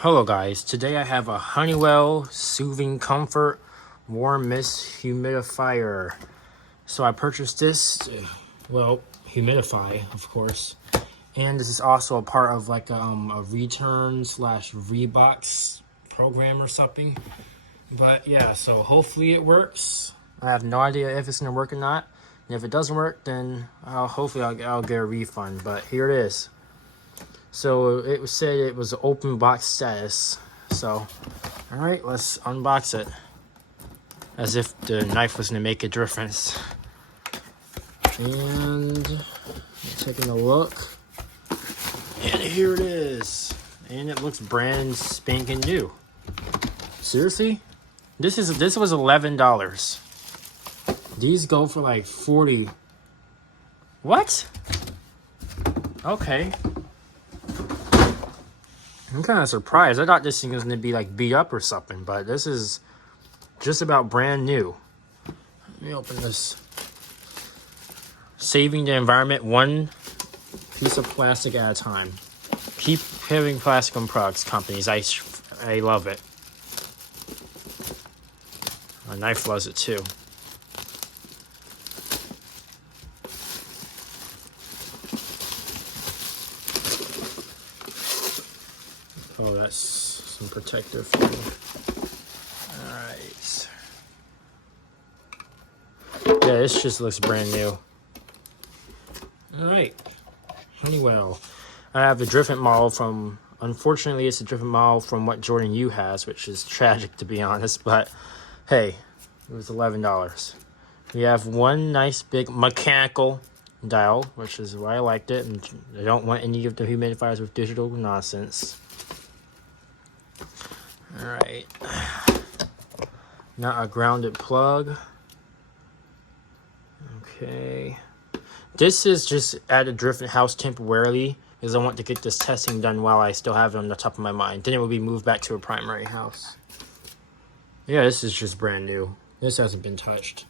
Hello guys, today I have a Honeywell Soothing Comfort Warm Mist Humidifier. So I purchased this, humidify of course. And this is also a part of like a return slash rebox program or something. But yeah, so hopefully it works. I have no idea if it's gonna work or not. And if it doesn't work, then hopefully I'll get a refund, but here it is. So it said it was open box status. So, all right, let's unbox it. As if the knife was gonna make a difference. And taking a look. And here it is. And it looks brand spanking new. Seriously? This was $11. These go for like 40. What? Okay. I'm kind of surprised. I thought this thing was going to be like beat up or something, but this is just about brand new. Let me open this. Saving the environment one piece of plastic at a time. Keep having plastic on products, companies. I love it. My knife loves it too. Oh, that's some protective foam. Alright. Yeah, this just looks brand new. Alright. Honeywell. I have a different model from, unfortunately, it's a different model from what Jordan U has, which is tragic to be honest, but hey, it was $11. We have one nice big mechanical dial, which is why I liked it, and I don't want any of the humidifiers with digital nonsense. Alright, now a grounded plug. Okay, this is just at a different house temporarily because I want to get this testing done while I still have it on the top of my mind. Then it will be moved back to a primary house. Yeah, this is just brand new. This hasn't been touched.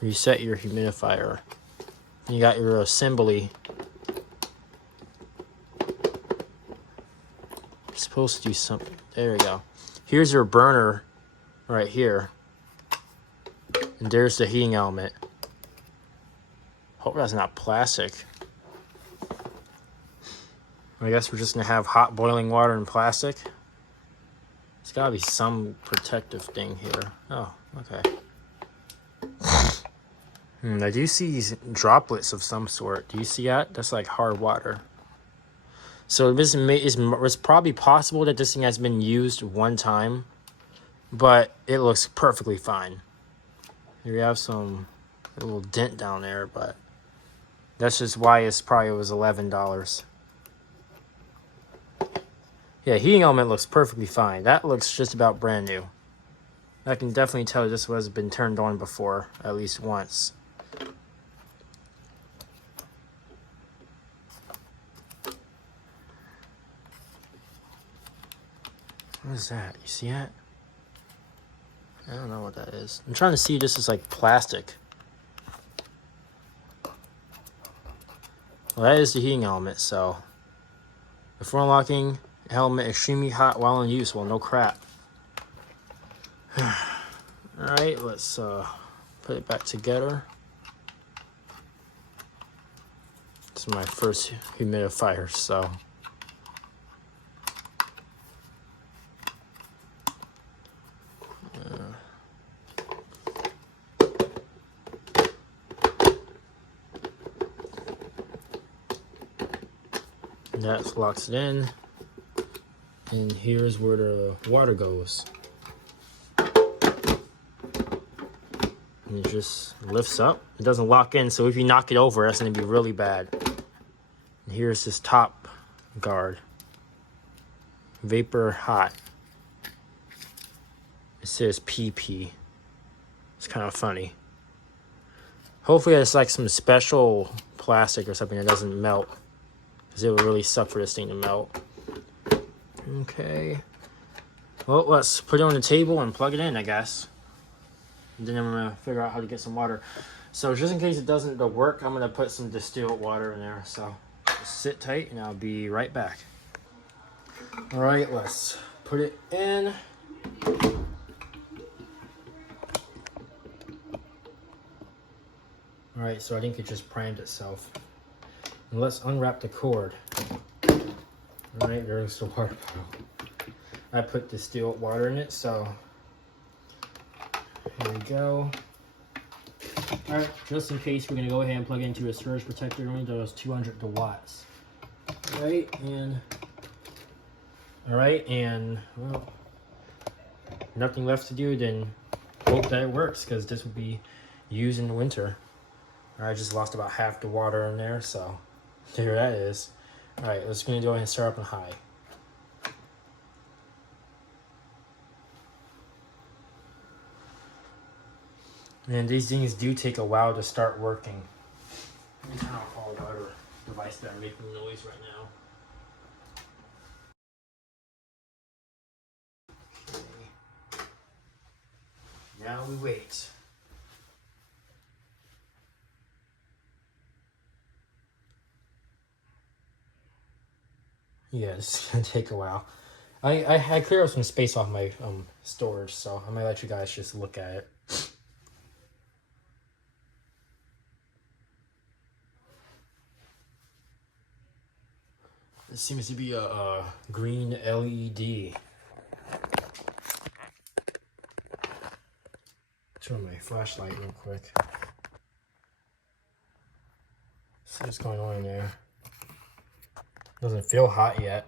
Reset your humidifier. You got your assembly. Supposed to do something. There we go. Here's your burner right here. And there's the heating element. Hope that's not plastic. I guess we're just gonna have hot boiling water and plastic. There's gotta be some protective thing here. Oh, okay. I do see these droplets of some sort. Do you see that? That's like hard water. So it's probably possible that this thing has been used one time, but it looks perfectly fine. Here we have a little dent down there, but that's just why it was $11. Yeah, heating element looks perfectly fine. That looks just about brand new. I can definitely tell this has been turned on before, at least once. What is that? You see that? I don't know what that is. I'm trying to see if this is like plastic. Well, that is the heating element, so. Before unlocking, element extremely hot while in use. Well, no crap. Alright, let's put it back together. This is my first humidifier, so. That locks it in, and here's where the water goes. And it just lifts up. It doesn't lock in, so if you knock it over, that's going to be really bad. And here's this top guard. Vapor hot. It says PP. It's kind of funny. Hopefully it's like some special plastic or something that doesn't melt, because it would really suck for this thing to melt. Okay. Well, let's put it on the table and plug it in, I guess. And then I'm going to figure out how to get some water. So just in case it doesn't work, I'm going to put some distilled water in there. So sit tight and I'll be right back. All right, let's put it in. All right, so I think it just primed itself. And let's unwrap the cord. All right, there's the water bottle. I put distilled water in it, so here we go. All right, just in case, we're gonna go ahead and plug it into a surge protector. It only does 200 watts. All right, and well, nothing left to do than hope that it works, because this will be used in the winter. I just lost about half the water in there, so there that is. All right, let's gonna go ahead and start up on high. And these things do take a while to start working. Let me turn off all the other devices that are making noise right now. Okay. Now we wait. Yeah, this is gonna take a while. I cleared up some space off my storage, so I'm gonna let you guys just look at it. This seems to be a green LED. Turn my flashlight real quick. See what's going on in there. Doesn't feel hot yet.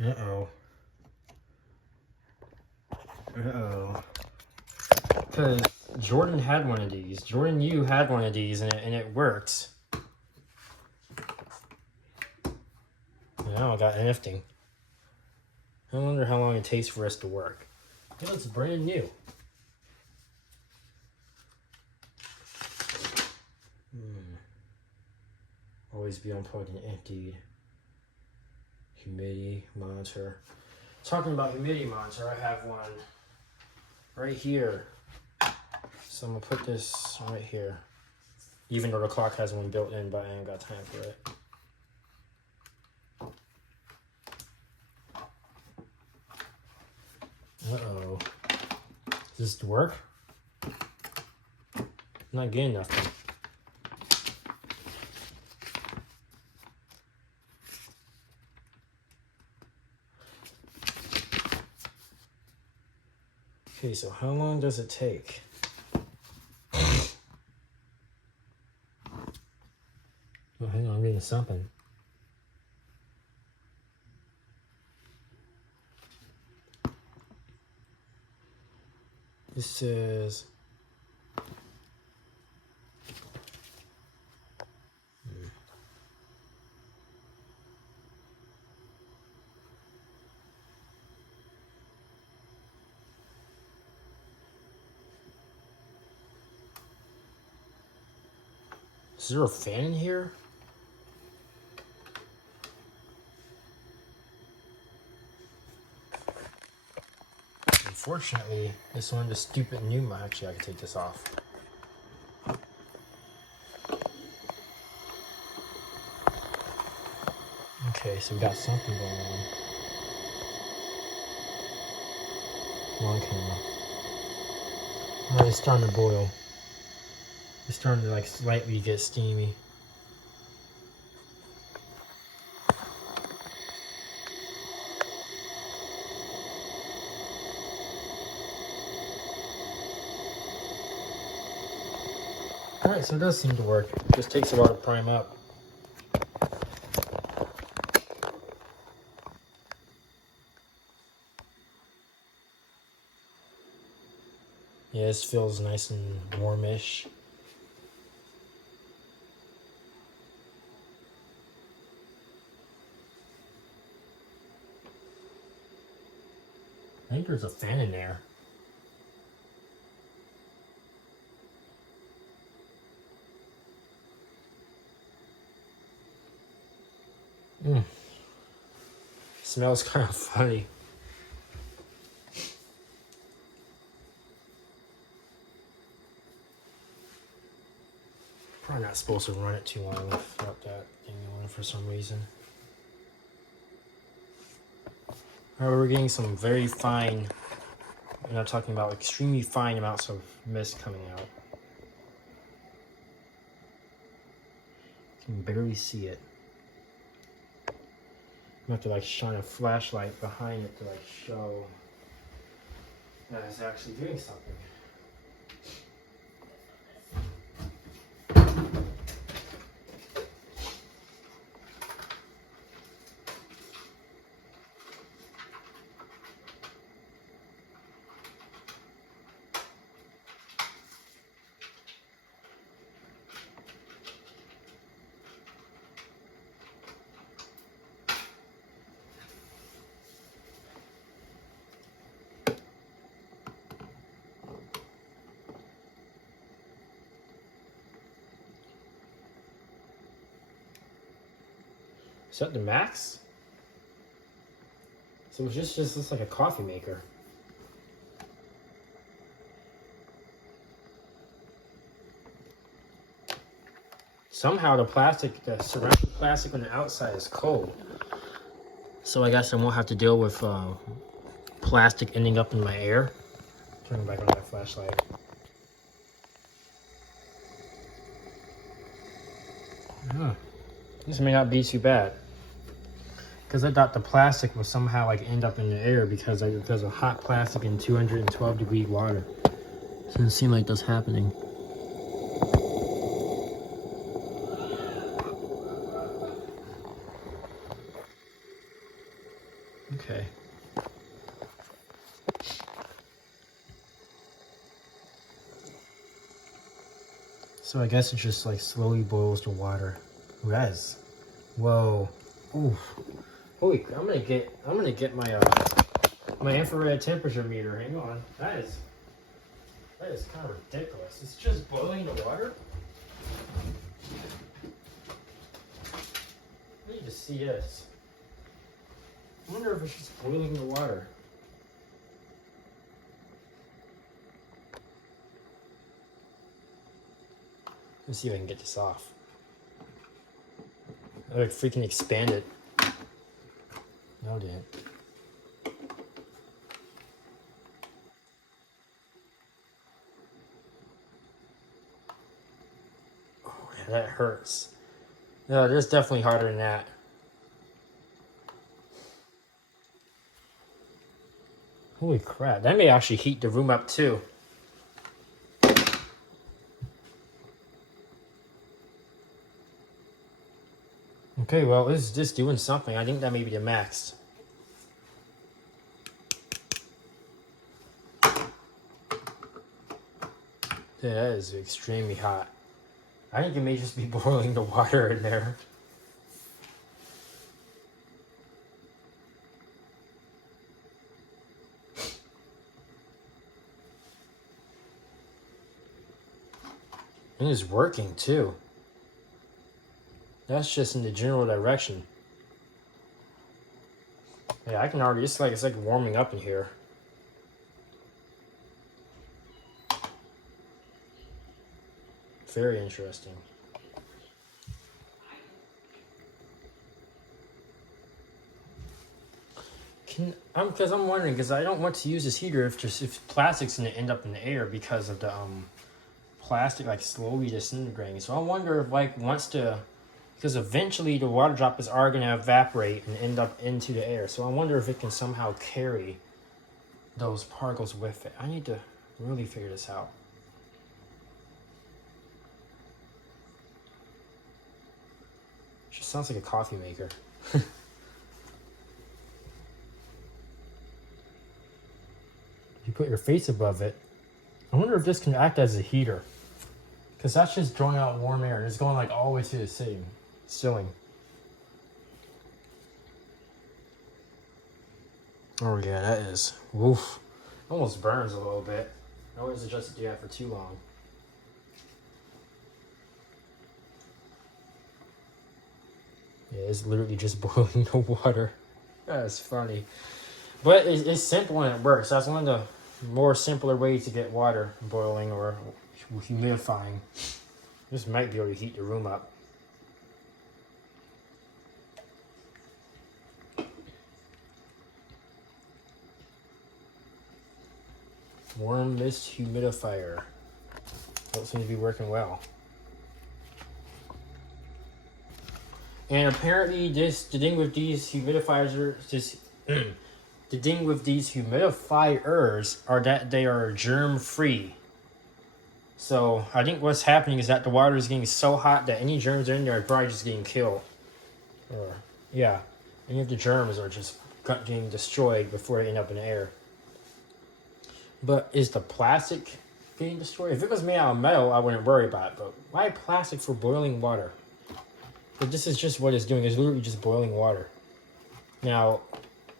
Uh-oh. Uh-oh. Because Jordan had one of these. Jordan, you had one of these, and it worked. Now I got anything. I wonder how long it takes for us to work. Yeah, it's brand new. Always be unplugged and emptied. Humidity monitor. Talking about humidity monitor, I have one right here. So I'm gonna put this right here. Even though the clock has one built in, but I ain't got time for it. Uh-oh. Does this work? I'm not getting nothing. Okay, so how long does it take? Oh, hang on, I'm getting something. This says... Is there a fan in here? Unfortunately, this one, the stupid new. Actually, I can take this off. Okay, so we got something going on. Come on, camera. Alright, it's starting to boil. It's starting to like slightly get steamy. Alright, so it does seem to work. It just takes a while to prime up. Yeah, this feels nice and warmish. I think there's a fan in there. Smells kind of funny. Probably not supposed to run it too long without that thing on for some reason. Alright, we're getting some very fine, and I'm talking about extremely fine amounts of mist coming out. You can barely see it. You have to like shine a flashlight behind it to like show that it's actually doing something. Is that the max? So it just looks like a coffee maker. Somehow the surrounding plastic on the outside is cold. So I guess I won't have to deal with plastic ending up in my air. Turn back on my flashlight. This may not be too bad. Because I thought the plastic would somehow like end up in the air because of hot plastic in 212-degree water. Doesn't seem like that's happening. Okay. So I guess it just like slowly boils the water. Ooh, that is, whoa, ooh, holy! I'm gonna get my my infrared temperature meter. Hang on, that is kind of ridiculous. It's just boiling the water. I need to see this. I wonder if it's just boiling the water. Let's see if I can get this off. I would freaking expand it. No, it didn't. Oh, yeah, that hurts. No, this is definitely harder than that. Holy crap, that may actually heat the room up too. Okay, well, it's just doing something. I think that may be the max. Yeah, that is extremely hot. I think it may just be boiling the water in there. And it's working too. That's just in the general direction. Yeah, I can already, it's like warming up in here. Very interesting. Because I'm wondering, because I don't want to use this heater if plastic's gonna end up in the air because of the plastic like slowly disintegrating. So I wonder if like because eventually the water droplets are gonna evaporate and end up into the air. So I wonder if it can somehow carry those particles with it. I need to really figure this out. Just sounds like a coffee maker. You put your face above it. I wonder if this can act as a heater. Because that's just drawing out warm air. It's going like all the way to the ceiling. Oh yeah, that is. Woof. Almost burns a little bit. I always adjust to do that for too long. Yeah, it's literally just boiling the water. That's funny. But it's simple and it works. That's one of the more simpler ways to get water boiling or humidifying. This might be able to heat the room up. Warm mist humidifier. That seems to be working well. And apparently the thing with these humidifiers are that they are germ free. So I think what's happening is that the water is getting so hot that any germs in there are probably just getting killed. Or yeah, any of the germs are just getting destroyed before they end up in the air. But is the plastic getting destroyed? If it was made out of metal, I wouldn't worry about it. But why plastic for boiling water? But this is just what it's doing. It's literally just boiling water. Now,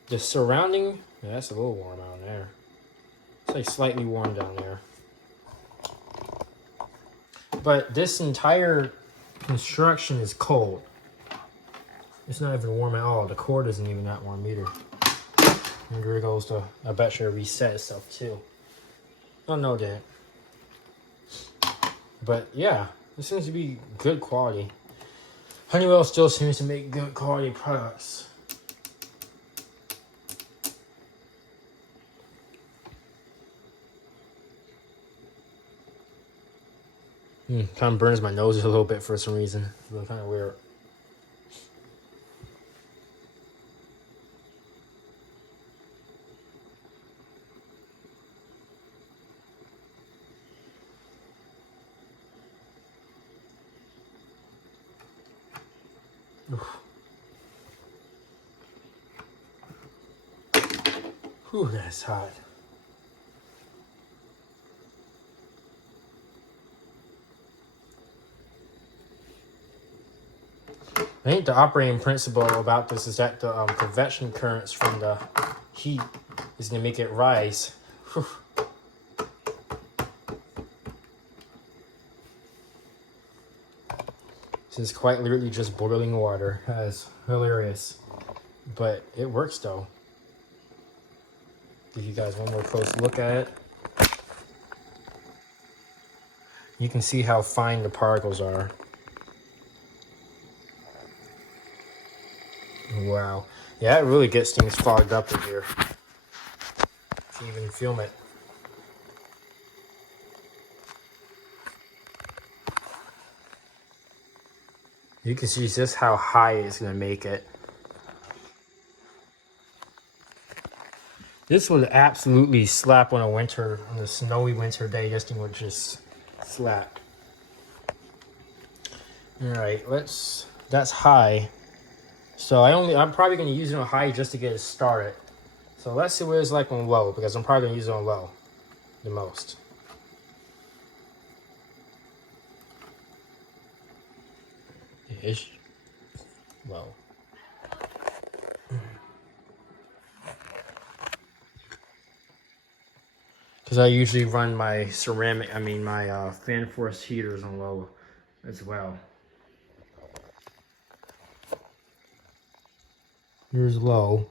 the surrounding... Yeah, that's a little warm out there. It's like slightly warm down there. But this entire construction is cold. It's not even warm at all. The cord isn't even that warm either. And there goes the... I bet you reset itself too. Oh, no, it didn't. But yeah, this seems to be good quality. Honeywell still seems to make good quality products. Kind of burns my nose a little bit for some reason. It's really kind of weird. Whew, that's hot. I think the operating principle about this is that the convection currents from the heat is going to make it rise. Whew. This is quite literally just boiling water. That is hilarious. But it works though. Give you guys one more close look at it. You can see how fine the particles are. Wow. Yeah, it really gets things fogged up in here. Can't even film it. You can see just how high it's going to make it. This would absolutely slap on a snowy winter day. This thing would just slap. All right, that's high. So I'm probably going to use it on high just to get it started. So let's see what it's like on low, because I'm probably going to use it on low the most. Ish. Low. Because I usually run my my fan force heaters on low as well. Here's low.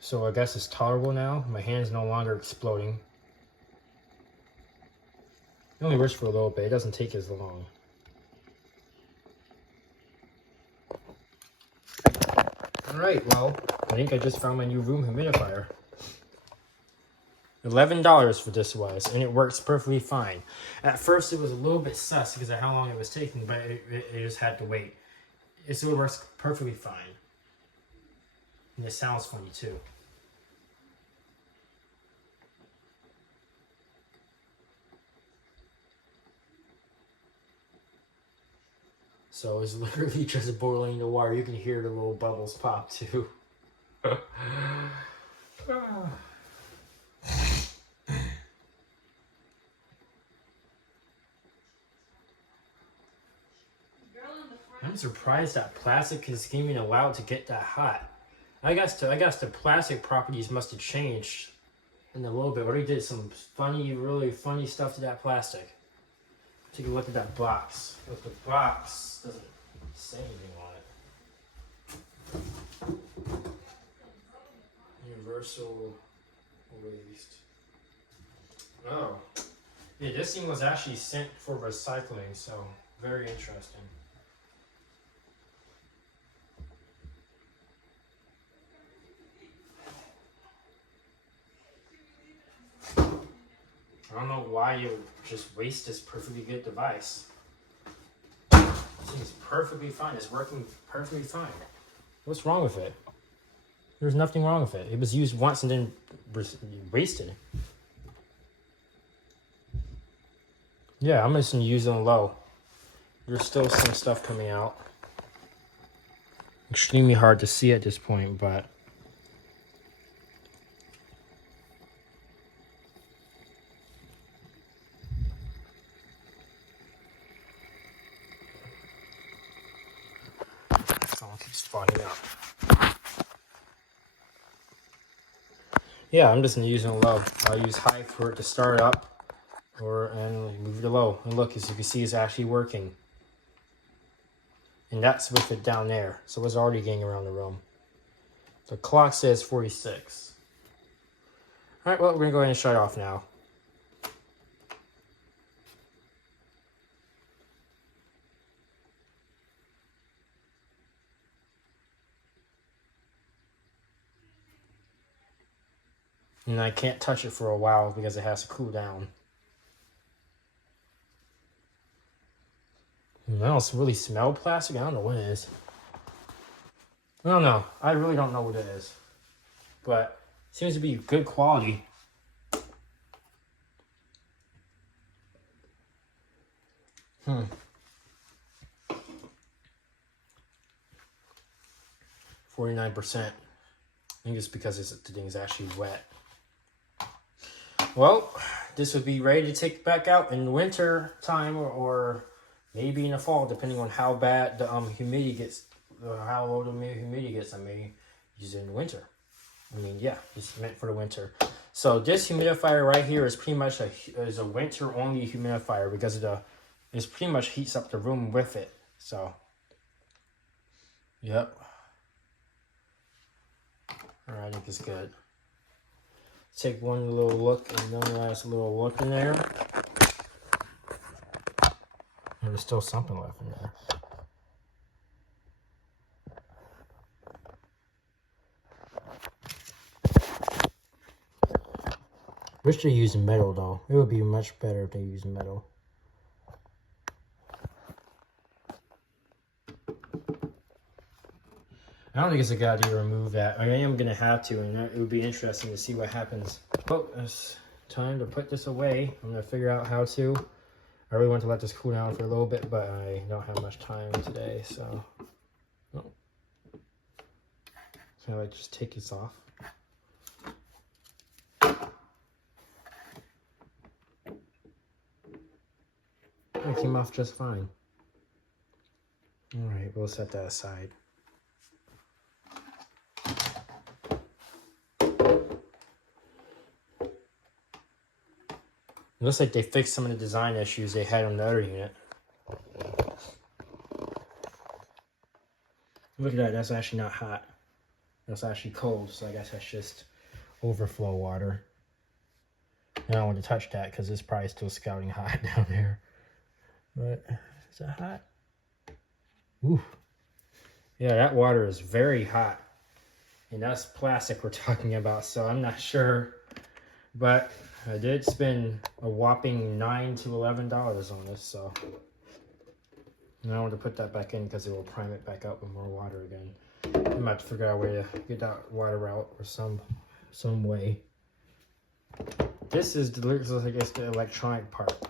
So I guess it's tolerable now. My hand's no longer exploding. It only works for a little bit. It doesn't take as long. Alright, well, I think I just found my new room humidifier. $11 for this was, and it works perfectly fine. At first it was a little bit sus because of how long it was taking, but it just had to wait. It still works perfectly fine. And it sounds funny too. So it's literally just boiling the water. You can hear the little bubbles pop too. I'm surprised that plastic is even allowed to get that hot. I guess the plastic properties must have changed in a little bit. Already did some really funny stuff to that plastic. Take a look at that box. But the box doesn't say anything on it. Universal waste. Oh. Yeah, this thing was actually sent for recycling, so very interesting. I don't know why you would just waste this perfectly good device. It seems perfectly fine. It's working perfectly fine. What's wrong with it? There's nothing wrong with it. It was used once and then wasted. Yeah, I'm just gonna use it on low. There's still some stuff coming out. Extremely hard to see at this point, but someone keeps spotting up. Yeah, I'm just gonna use it on low. I'll use high for it to start up, and move it to low. And look, as you can see, it's actually working. And that's with it down there, so it's already getting around the room. The clock says 46. All right, well, we're gonna go ahead and shut it off now. And I can't touch it for a while because it has to cool down. I don't really smell plastic. I don't know what it is. I don't know. I really don't know what it is. But it seems to be good quality. Hmm. 49%. I think it's because the thing is actually wet. Well, this would be ready to take back out in winter time or maybe in the fall, depending on how bad the humidity gets, how low the humidity gets. I may use it in the winter. I mean, yeah, it's meant for the winter. So this humidifier right here is pretty much is a winter only humidifier because it pretty much heats up the room with it. So, yep. All right, I think it's good. Take one little look and one last little look in there. There's still something left in there. Wish they used metal though. It would be much better if they used metal. I don't think it's a good idea to remove that. I am going to have to, and it would be interesting to see what happens. Well, it's time to put this away. I'm going to figure out how to. I really want to let this cool down for a little bit, but I don't have much time today, so. Oh. So I just take this off. It came off just fine. All right, we'll set that aside. It looks like they fixed some of the design issues they had on the other unit. Look at that, that's actually not hot. That's actually cold, so I guess that's just overflow water. I don't want to touch that because it's probably still scouting hot down there. But is that hot? Ooh. Yeah, that water is very hot. And that's plastic we're talking about, so I'm not sure. But I did spend a whopping $9 to $11 on this, so. And I want to put that back in because it will prime it back up with more water again. I might have to figure out a way to get that water out or some way. This is I guess the electronic part.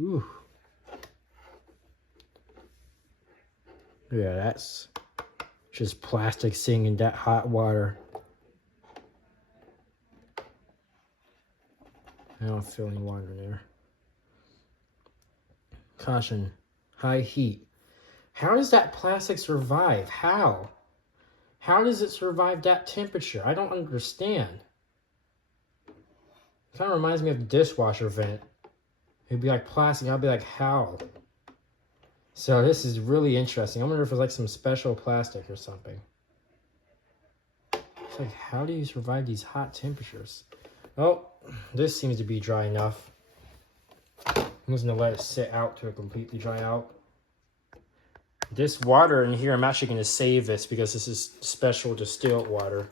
Ooh. Yeah, that's just plastic sitting in that hot water. I don't feel any water there. Caution, high heat. How does that plastic survive? How? How does it survive that temperature? I don't understand. It kind of reminds me of the dishwasher vent. It'd be like plastic. I'd be like, how? So this is really interesting. I wonder if it's like some special plastic or something. It's like, how do you survive these hot temperatures? Oh, this seems to be dry enough. I'm just gonna let it sit out to completely dry out. This water in here, I'm actually gonna save this because this is special distilled water.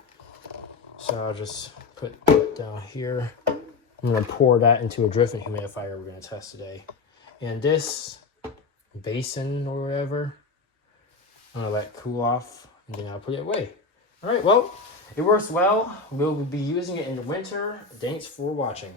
So I'll just put that down here. I'm gonna pour that into a different humidifier we're gonna test today. And this basin or whatever, I'm gonna let it cool off and then I'll put it away. All right, well, it works well. We'll be using it in the winter. Thanks for watching.